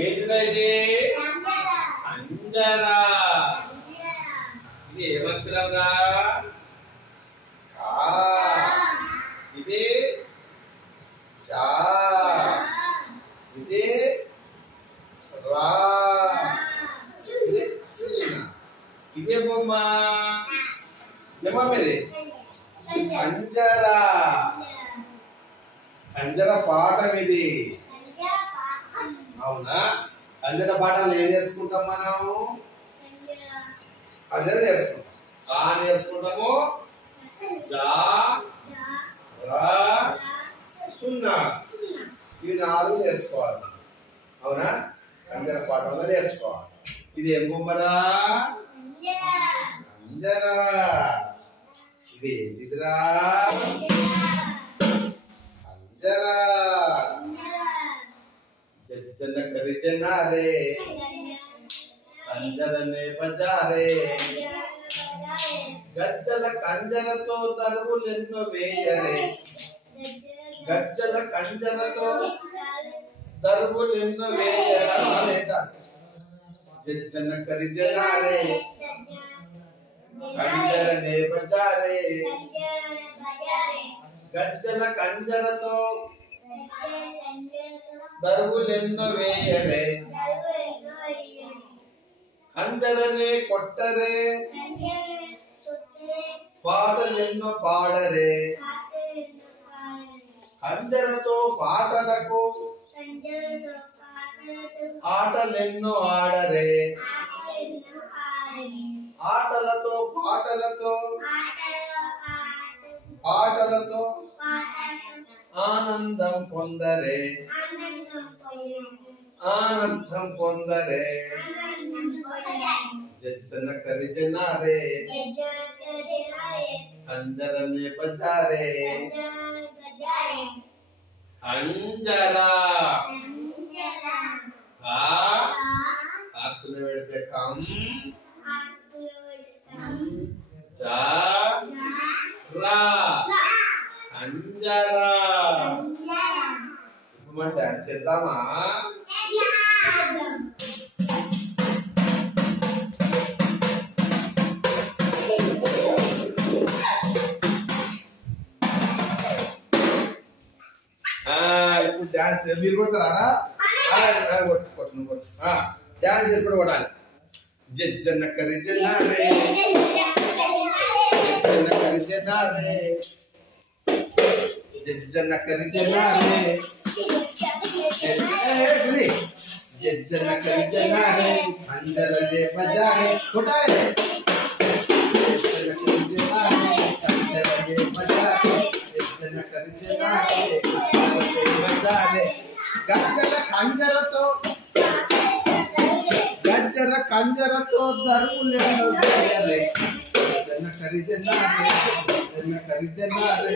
ఏంటిదా ఇది? అంజరా. ఇది ఏమక్షరంరా? ఆ. ఇది చా. ఇది రా. ఇదే బొమ్మ. ఏమమ్మది? అంజరా. అంజర పాఠం ఇది. అవునా? అంజర పాఠాలు ఏం నేర్చుకుంటాం మనము? అంజర నేర్చుకుంటాం. ఆ నేర్చుకుంటాము. జా రా సున్నా. ఇవి 4 నేర్చుకోవాలి. అవునా? అంజర పాఠంలో నేర్చుకోవాలి. ఇది ఏం బొమ్మరా? అంజరా. ఇది ఏంటిదిరా? అంజరా. జన కరి జనారే కంజరనే బజారే గజ్జల కంజరతో దరువులెన్నో వేయరే. గజ్జల కంజరతో దరువులెన్నో వేయరే. జన కరి జనారే కంజరనే బజారే గజ్జల కంజరతో దరువులెన్నో వేయరే. కంజరనే కొట్టరే పాటలెన్నో పాడరే. కంజరతో పాటలకు ఆటలెన్నో ఆడరే. ఆటలతో పాటలతో ఆటలతో ఆనందం పొందరే. ఆనందం పొందరే. జన కరి జనారే కంజరనే బజారే. కంజరా. కాకులు పెడితే కం. జా రా అంజరా. ఇప్పుడు మనం డాన్స్ చేద్దామా? ఇప్పుడు డాన్స్ మీరు కొడతారా? డాన్స్ చేసి కూడా కొడాలి. జన కరి జనారే జన కరి జనారే జన కరి జనారే జన కరి జనారే అందరనే బజారే. కొట్టాలి. జన కరి జనారే అందరనే బజారే. జన కరి జనారే బజారే. గజ్జల కంజరతో గజ్జల కంజరతో దరువులెన్నో వేయరే. జన కరి జనారే జన కరి జనారే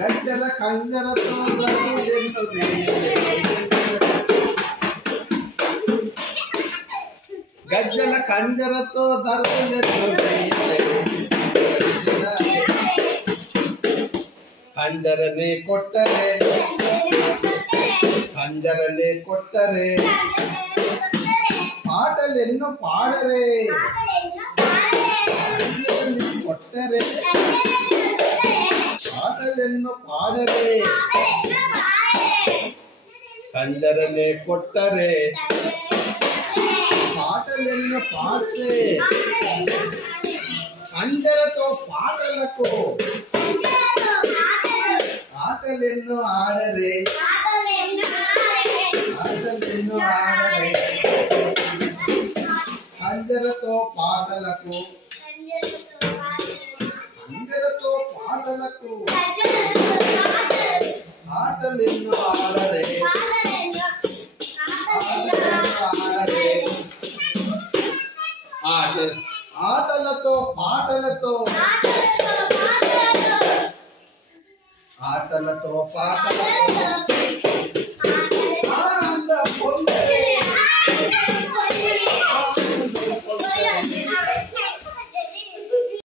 గజ్జల కంజరతో దరువులెన్నో వేయరే. గజ్జల కంజరతో దరువులెన్నో వేయరే. కంజరనే కొట్టరే కంజరనే కొట్టరే పాటలెన్నో పాడరే. కొట్టరే పాటలెన్నో పాడరే. కంజరనే కొట్టరే పాటలెన్నో పాడరే. కంజరతో పాటలకు ఆటలెన్నో ఆడరే. ఆటలెన్నో ఆడరే. కంజరతో పాటలకు కంజరతో పాటలకు ఆటలెన్నో ఆడరే. ఆటలతో పాటలతో ఆటలతో పాటలతో